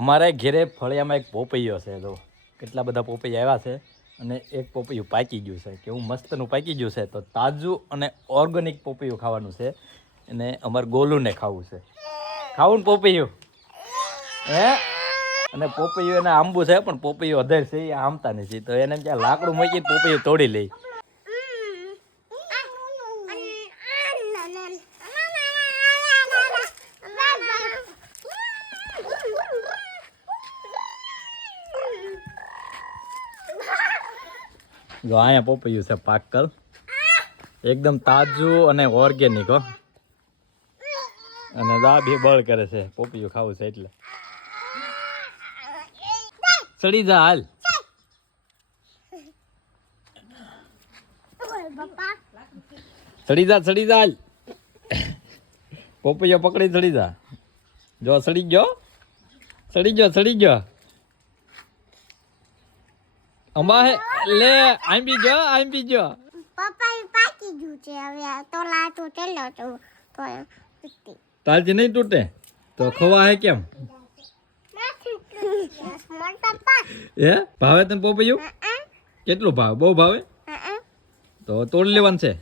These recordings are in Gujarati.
અમારે ઘેરે ફળિયામાં એક પોપૈયો છે. તો કેટલા બધા પોપૈયા આવ્યા છે અને એક પોપૈયું પાકી ગયું છે. કેવું મસ્તનું પાકી ગયું છે. તો તાજું અને ઓર્ગેનિક પોપૈયું ખાવાનું છે અને અમારે ગોલુને ખાવું છે. ખાવું ને પોપૈયું હે? અને પોપૈયું એને આંબુ છે પણ પોપૈયું અધેર છે એ આમતા નથી. તો એને ત્યાં લાકડું મૂકીને પોપૈયું તોડી લઈ. જો અહીંયા પોપૈયું છે પાકલ, એકદમ તાજું અને ઓર્ગેનિક હો. અને દા બી બળ કરે છે પોપૈયું ખાવું છે એટલે. ચડી જા હાલ. ચડી જા હાલ. પોપૈયો પકડી ચડી જા. જો ચડી ગયો. અંબા હે લે આંબી ગયો. પપ્પા પાકી ગયું છે હવે તોલા તૂટેલો તો તારથી નહીં તૂટે તો ખવા હે કેમ? હે ભાવે તને પોપૈયું? કેટલું ભાવે? બહુ ભાવે? તો તોડી લેવાનું છે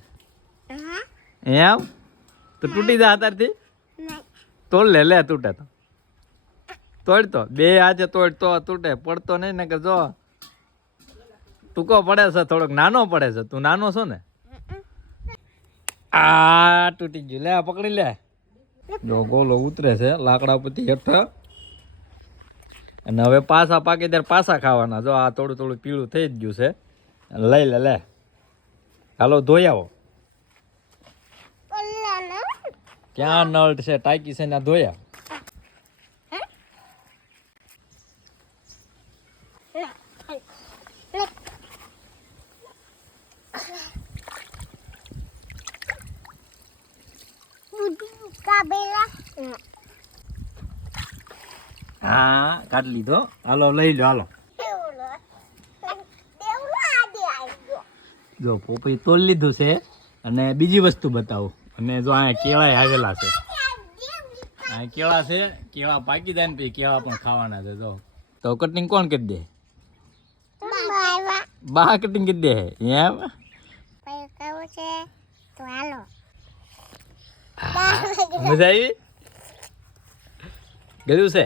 એમ? તો તૂટી જા તારથી. તોડ લે તૂટે તો તોડ. તો બે આજે તોડ તો તૂટે, પડતો નહીં ને કે જો ટૂંકો પડે છે, થોડોક નાનો પડે છે. તું નાનો છો ને? આ તૂટી ગયું. લે પકડી લે. જો ગોલો ઉતરે છે લાકડા ઉપરથી હેઠળ. અને હવે પાછા પાકે ત્યારે પાછા ખાવાના. જો આ થોડું પીળું થઈ જ ગયું છે. લઈ લે. હાલો ધોઈ આવો. ક્યાં નળ છે? ટાંકી છે ને ધોયા. હા કાઢી લીધો. હાલો લઈ લો હાલો. જો પોપૈયું તોડી લીધું છે અને બીજી વસ્તુ બતાવું. અને જો અહીંયા કેળા આવેલા છે. આ કેળા છે, કેળા પાકી જાય ને પછી કેળા પણ ખાવાના છે. જો તો કટિંગ કોણ કરી દે? બા કટિંગ કરી દે એમ? મજા આવી? ગયું છે?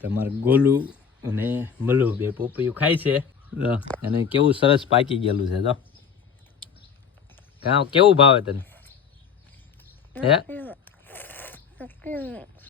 તમારે ગોલું અને મલું બે પોપૈયું ખાય છે અને કેવું સરસ પાકી ગયેલું છે. તો કેવું ભાવે તને? હે